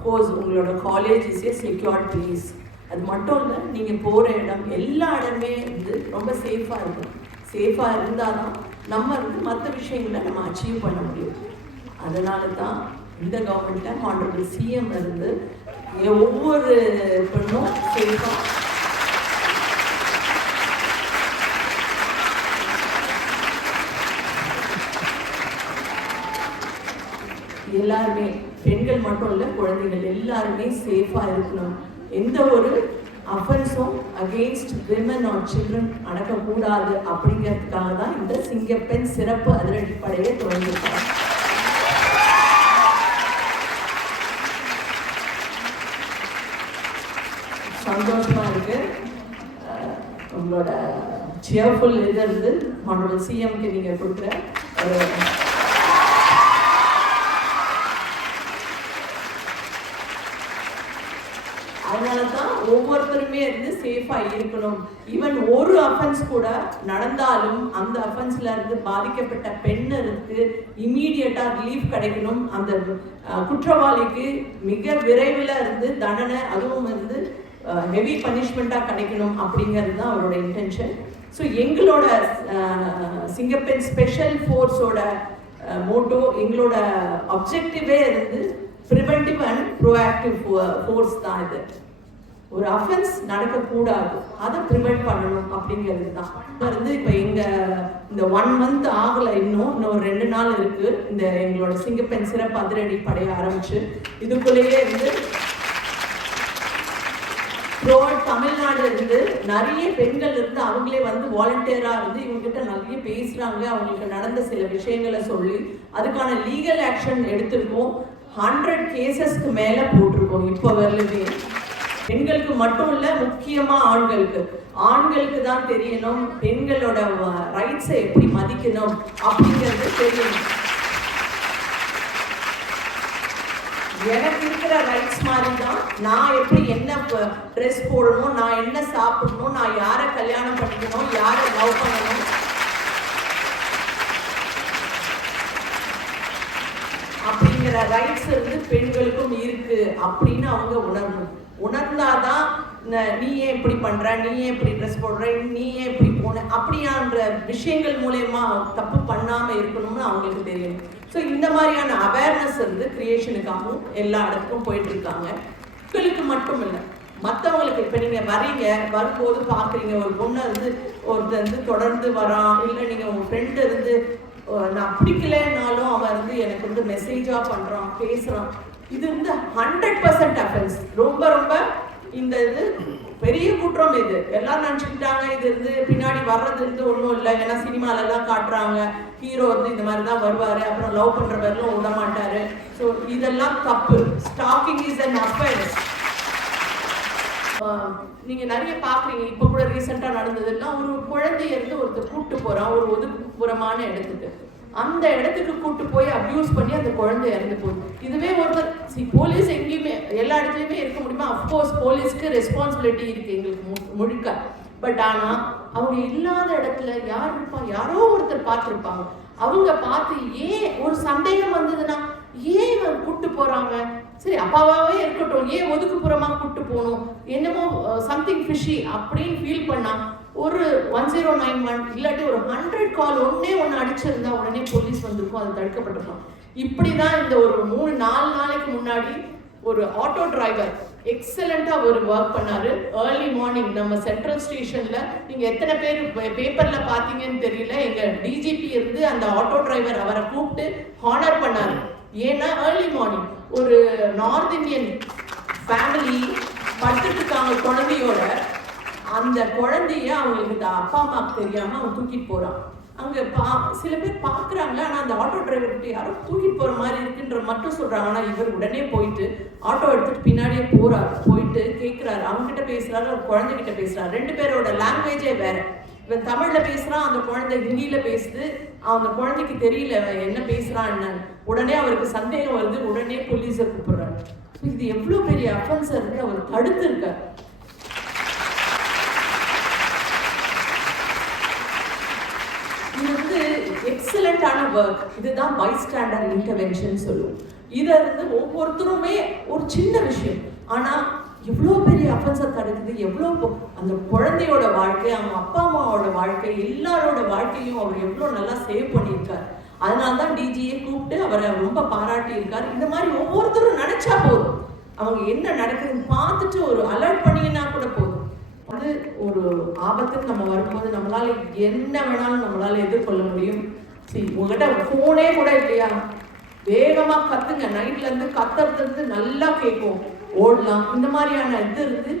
Of course உங்களோட college is a secured place. அது மட்டும் இல்லை, நீங்கள் போகிற இடம் எல்லா இடமே வந்து ரொம்ப சேஃபாக இருக்கும். சேஃபாக இருந்தால் தான் நம்ம வந்து மற்ற விஷயங்களை நம்ம அச்சீவ் பண்ண முடியும். அதனால தான் இந்த கவர்மெண்ட்டில் ஹானரபிள் சிஎம் இருந்து ஒவ்வொரு பெண்ணும் சேஃபாக எல்லாருமே, பெண்கள் மட்டும் இல்லை, குழந்தைகள் எல்லாருமே சேஃபாக இருக்கணும். எந்த ஒரு அஃபென்ஸும் அகெயின்ஸ்ட் விமன் ஆர் சில்ட்ரன் நடக்கக்கூடாது அப்படிங்கிறதுக்காக தான் இந்த சிங்கப்பெண் சிறப்பு அதிரடிப்படையை தொடங்கியிருக்காங்க. சந்தோஷமா இருக்கு. உங்களோட சியர்ஃபுல் இது இருந்து ஹானரபிள் சிஎம்க்கு நீங்க கொடுக்குற அதனால தான் ஒவ்வொருத்தருமே இருந்து சேஃபாக இருக்கணும். ஈவன் ஒரு அஃபென்ஸ் கூட நடந்தாலும் அந்த அஃபென்ஸ்ல இருந்து பாதிக்கப்பட்ட பெண்ணுக்கு இம்மீடியட்டாக ரிலீஃப் கிடைக்கணும். அந்த குற்றவாளிக்கு மிக விரைவில் இருந்து தண்டனை, அதுவும் வந்து ஹெவி பனிஷ்மெண்ட்டாக கிடைக்கணும் அப்படிங்கிறது தான் அவரோட இன்டென்ஷன். ஸோ எங்களோட சிங்கப்பெண் ஸ்பெஷல் ஃபோர்ஸோட மோட்டோ, எங்களோட அப்ஜெக்டிவே இருந்து ப்ரிவென்டிவ் அண்ட் ப்ரோஆக்டிவ் ஃபோர்ஸ் தான். இது ஒரு அஃபென்ஸ் நடக்கக்கூடாது, அதை ப்ரிவென்ட் பண்ணணும் அப்படிங்கிறது தான் வந்து. இப்போ இந்த 1 month ஆகலை, இன்னும் ஒரு 2 நாள் இருக்கு இந்த எங்களோட சிங்கப்பெண் சிறப்பு அதிரடி படைய ஆரம்பிச்சு. இதுக்குள்ளேயே இருந்து தமிழ்நாடு இருந்து நிறைய பெண்கள் இருந்து அவங்களே வந்து வாலண்டியரா இருந்து இவங்ககிட்ட நிறைய பேசுறாங்க. அவங்களுக்கு நடந்த சில விஷயங்களை சொல்லி அதுக்கான லீகல் ஆக்ஷன் எடுத்திருக்கோம். 100 கேசஸ்க்கு மேல போட்டிருக்கோம் இப்போ வரலுமே. பெண்களுக்கு மட்டும் இல்ல, முக்கியமா ஆண்களுக்கு தான் தெரியணும் பெண்களோட ரைட்ஸை எப்படி மதிக்கணும் அப்படிங்கிறது தெரியணும். எனக்கு இருக்கிற ரைட்ஸ் மாதிரி தான் நான் எப்படி என்ன ட்ரெஸ் போடணும், நான் என்ன சாப்பிடணும், நான் யாரை கல்யாணம் பண்ணிக்கணும், யாரை லவ் பண்ணணும் அப்படிங்கிற ரைட்ஸ் வந்து பெண்களுக்கும் இருக்கு அப்படின்னு அவங்க உணர்ந்தாதான் நீ ஏன் இப்படி பண்ற, நீ ஏன் இப்படி ட்ரெஸ் போடுற, நீ ஏன் இப்படி போன அப்படியான்ற விஷயங்கள் மூலயமா தப்பு பண்ணாம இருக்கணும்னு அவங்களுக்கு தெரியும். ஸோ இந்த மாதிரியான அவேர்னஸ் வந்து கிரியேஷனுக்காகவும் எல்லா இடத்துக்கும் போயிட்டு இருக்காங்க. உங்களுக்கு மட்டும் இல்லை, மற்றவங்களுக்கு. இப்போ நீங்கள் வரும்போது பார்க்குறீங்க ஒரு பொண்ணை வந்து ஒருத்தர் வந்து தொடர்ந்து வரான், இல்லை நீங்கள் உங்கள் ஃப்ரெண்டு இருந்து நான் பிடிக்கலனாலும் அவன் வந்து எனக்கு வந்து மெசேஜாக பண்ணுறான், பேசுகிறான், இது வந்து 100% அஃபென்ஸ். ரொம்ப ரொம்ப இந்த இது பெரிய குற்றம். இது எல்லாரும் நினச்சிக்கிட்டாங்க இது இருந்து பின்னாடி வர்றது இருந்து ஒன்றும் இல்லை. ஏன்னா சினிமாலெல்லாம் காட்டுறாங்க ஹீரோ வந்து இந்த மாதிரி தான் வருவார், அப்புறம் லவ் பண்ணுறவரெல்லாம் விட மாட்டார். ஸோ இதெல்லாம் தப்பு. Stalking is an offence. நீங்கள் நிறைய பார்க்குறீங்க. இப்போ கூட ரீசெண்டாக நடந்ததுன்னா ஒரு குழந்தைய இருந்து ஒருத்தர் கூப்பிட்டு போகிறான் ஒரு ஒதுக்குப்புறமான இடத்துக்கு. அந்த இடத்துக்கு கூட்டு போய் அப்யூஸ் பண்ணி அந்த குழந்தை இறந்து போகுது. இதுவே ஒருத்தர் போலீஸ் எங்கேயுமே எல்லா இடத்துலையுமே இருக்க முடியுமா? அஃப்கோர்ஸ் போலீஸ்க்கு ரெஸ்பான்சிபிலிட்டி இருக்குது எங்களுக்கு முழுக்க. பட் ஆனால் அவங்க இல்லாத இடத்துல யார் இருப்பா? யாரோ ஒருத்தர் பார்த்துருப்பாங்க. அவங்க பார்த்து ஏன் ஒரு சந்தேகம் வந்ததுன்னா ஏன் இவன் கூட்டு போகிறாங்க, சரி அப்பாவாவே இருக்கட்டும், ஏன் ஒதுக்குப்புறமாக கூட்டு போகணும், என்னமோ சம்திங் ஃபிஷி அப்படின்னு ஃபீல் பண்ணா ஒரு 1091 இல்லாட்டி ஒரு 100 கால் ஒன்று அடிச்சிருந்தா உடனே போலீஸ் வந்திருக்கும், அது தடுக்கப்பட்டிருக்கும். இப்படி தான் இந்த ஒரு 3-4 நாளைக்கு முன்னாடி ஒரு ஆட்டோ டிரைவர் எக்ஸலண்ட்டாக ஒரு ஒர்க் பண்ணாரு. ஏர்லி மார்னிங் நம்ம சென்ட்ரல் ஸ்டேஷனில் நீங்கள் எத்தனை பேர் பேப்பரில் பார்த்தீங்கன்னு தெரியல, எங்கள் டிஜிபி இருந்து அந்த ஆட்டோ டிரைவர் அவரை கூப்பிட்டு ஹானர் பண்ணாரு. ஏன்னா ஏர்லி மார்னிங் ஒரு நார்த் இந்தியன் ஃபேமிலி படுத்துட்டு இருக்காங்க குழந்தையோட. அந்த குழந்தைய அவங்களுக்கு அப்பா அம்மாவுக்கு தெரியாமல் அவன் தூக்கிட்டு போகிறான். அங்கே சில பேர் பார்க்குறாங்க, ஆனால் அந்த ஆட்டோ டிரைவர்கிட்ட யாரோ தூக்கிட்டு போகிற மாதிரி இருக்குன்ற மட்டும் சொல்கிறாங்க. ஆனால் இவர் உடனே போயிட்டு ஆட்டோ எடுத்துகிட்டு பின்னாடியே போயிட்டு கேட்குறாரு, அவங்ககிட்ட பேசுகிறாரு, ஒரு குழந்தைகிட்ட பேசுகிறாரு. 2 பேரோட லாங்குவேஜே வேறு. இவன் தமிழில் பேசுகிறான், அந்த குழந்தை ஹிந்தியில் பேசுது. அந்த குழந்தைக்கு தெரியல என்ன பேசுகிறான் என்னன்னு. உடனே அவருக்கு சந்தேகம் வருது, உடனே போலீஸை கூப்பிடுறாரு. இது எவ்வளோ பெரிய அஃபென்ஸ் இருந்து அவர் தடுத்துருக்கார். இது வந்து எக்ஸலண்டான ஒர்க். இதுதான் பைஸ்டாண்டர் இன்டர்வென்ஷன் சொல்லுவோம். இதை இருந்து ஒவ்வொருத்தருமே ஒரு சின்ன விஷயம் ஆனா எவ்வளோ பெரிய அஃபென்ஸை தடுக்குது, எவ்வளோ அந்த குழந்தையோட வாழ்க்கை, அவங்க அப்பா அம்மாவோட வாழ்க்கை, எல்லாரோட வாழ்க்கையும் அவர் எவ்வளோ நல்லா சேவ் பண்ணியிருக்காரு. அதனால தான் டிஜியை கூப்பிட்டு அவரை ரொம்ப பாராட்டி இருக்காரு. இந்த மாதிரி ஒவ்வொருத்தரும் நினைச்சா போதும், அவங்க என்ன நடக்குதுன்னு பார்த்துட்டு ஒரு அலர்ட் பண்ணினா கூட போதும். அது ஒரு ஆபத்துன்னு நம்ம வரும்போது நம்மளால என்ன வேணாலும் நம்மளால எதிர்கொள்ள முடியும். சரி, உங்ககிட்ட ஃபோனே கூட இல்லையா, வேகமா கத்துங்க. நைட்ல இருந்து கத்துறது நல்லா கேட்கும், ஓடலாம். இந்த மாதிரியான இது இருந்து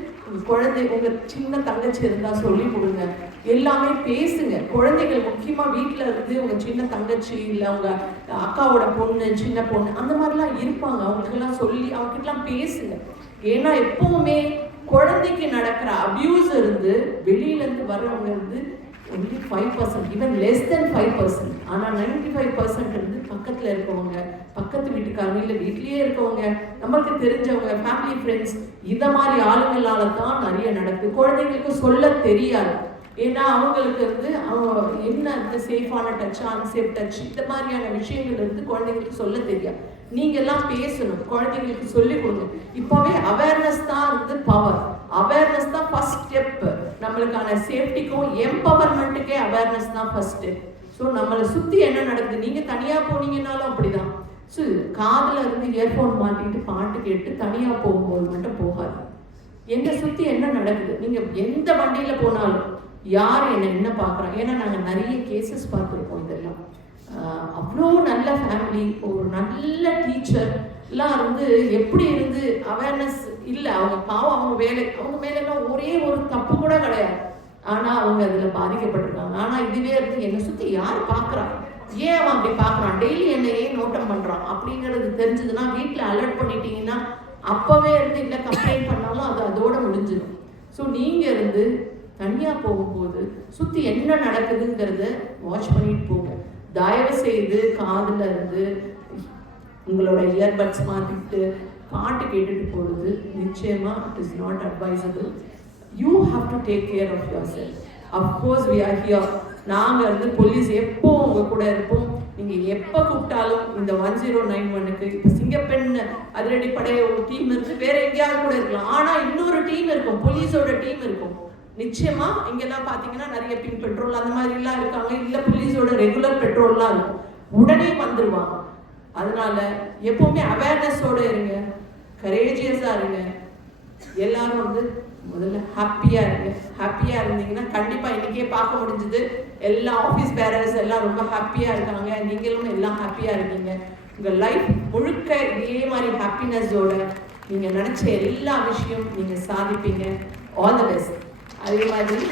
குழந்தை, உங்க சின்ன தங்கச்சி இருந்தா சொல்லி கொடுங்க, எல்லாமே பேசுங்க. குழந்தைகள் முக்கியமா வீட்டுல இருந்து உங்க சின்ன தங்கச்சி இல்ல உங்க அக்காவோட பொண்ணு, சின்ன பொண்ணு அந்த மாதிரிலாம் இருப்பாங்க, அவங்களுக்கெல்லாம் சொல்லி அவங்ககிட்டலாம் பேசுங்க. ஏன்னா எப்பவுமே குழந்தைக்கு நடக்கிற அபியூஸ் இருந்து வெளியில இருந்து வர்றவங்க இருந்து only 5%, even less than 5%. ஆனால் 95% இருந்து பக்கத்தில் இருக்கவங்க, பக்கத்து வீட்டுக்காரங்க, இல்லை வீட்லேயே இருக்கவங்க, நம்மளுக்கு தெரிஞ்சவங்க, ஃபேமிலி ஃப்ரெண்ட்ஸ், இந்த மாதிரி ஆளுங்களால தான் நிறைய நடக்குது. குழந்தைங்களுக்கு சொல்ல தெரியாது. ஏன்னா அவங்களுக்கு வந்து அவங்க என்ன இந்த சேஃபான டச், அன்சேஃப் டச், இந்த மாதிரியான விஷயங்கள் இருந்து குழந்தைங்களுக்கு சொல்ல தெரியாது. நீங்க எல்லாம் பேசணும், குழந்தைங்களுக்கு சொல்லிக் கொடுங்க. இப்பவே அவேர்னஸ் தான் வந்து பவர். அவேர்னஸ் தான் ஃபர்ஸ்ட் ஸ்டெப். நம்மளுக்கான சேஃப்டிக்கும் எம்பவர்மெண்ட்டுக்கே அவேர்னஸ் தான் ஃபர்ஸ்ட் ஸ்டெப். ஸோ நம்மளை சுற்றி என்ன நடக்குது, நீங்கள் தனியாக போனீங்கன்னாலும் அப்படிதான். ஸோ காதில் இருந்து இயர்ஃபோன் மாட்டிட்டு பாட்டு கேட்டு தனியாக போகும்போது மட்டும் போகாது. என்னை சுற்றி என்ன நடக்குது, நீங்கள் எந்த வண்டியில் போனாலும் யார் என்ன பார்க்குறாங்க. ஏன்னா நாங்கள் நிறைய கேசஸ் பார்த்துருக்கோம். இதெல்லாம் அவ்வளோ நல்ல ஃபேமிலி, ஒரு நல்ல டீச்சர் எல்லாம் இருந்து எப்படி இருந்து அவேர்னஸ் இல்லை. அவங்க பாவம், அவங்க வேலை, அவங்க மேலெல்லாம் ஒரே ஒரு தப்பு கூட கிடையாது, ஆனால் அவங்க அதில் பாதிக்கப்பட்டிருக்காங்க. ஆனால் இதுவே இருந்து என்னை சுற்றி யார் பார்க்குறாங்க, ஏன் அவன் அப்படி பார்க்குறான், டெய்லி என்னை ஏன் நோட்டம் பண்ணுறான் அப்படிங்கிறது தெரிஞ்சதுன்னா வீட்டில் அலர்ட் பண்ணிட்டீங்கன்னா அப்போவே இருந்து இல்லை கம்ப்ளைண்ட் பண்ணாலும் அது அதோட முடிஞ்சிடும். ஸோ நீங்கள் இருந்து தனியாக போகும்போது சுற்றி என்ன நடக்குதுங்கிறத வாட்ச் பண்ணிட்டு போங்க. தயவு செய்து காதில் இருந்து உங்களோட இயர்பட்ஸ் மாற்றிட்டு பாட்டு கேட்டுட்டு போகிறது நிச்சயமா it is not advisable. You have to take care of yourself. Of course we are here. நாங்கள் வந்து போலீஸ் எப்போ உங்கள் கூட இருப்போம். நீங்கள் எப்போ கூப்பிட்டாலும் இந்த 1091க்கு இப்போ சிங்கப்பெண் அதிரடிப்படை ஒரு டீம் இருக்குது, வேற எங்கேயாவது கூட இருக்கலாம். ஆனால் இன்னொரு டீம் இருக்கும், போலீஸோட டீம் இருக்கும். நிச்சயமா இங்கெல்லாம் பார்த்தீங்கன்னா நிறைய பிங்க் பெட்ரோல் அந்த மாதிரிலாம் இருக்காங்க, இல்லை போலீஸோட ரெகுலர் பெட்ரோல்லாம் இருக்கும், உடனே வந்துடுவாங்க. அதனால எப்பவுமே அவேர்னஸோட இருங்க, கரேஜியஸாக இருங்க. எல்லாரும் வந்து முதல்ல ஹாப்பியாக இருங்க. ஹாப்பியாக இருந்தீங்கன்னா கண்டிப்பாக இன்றைக்கே பார்க்க முடிஞ்சுது, எல்லா ஆஃபீஸ் பேரர்ஸ் எல்லாம் ரொம்ப ஹாப்பியாக இருக்காங்க, நீங்களும் எல்லாம் ஹாப்பியாக இருக்கீங்க. உங்கள் லைஃப் முழுக்க இதே மாதிரி ஹாப்பினஸோட நீங்கள் நினச்ச எல்லா விஷயம் நீங்கள் சாதிப்பீங்க. All the best. அதே மாதிரி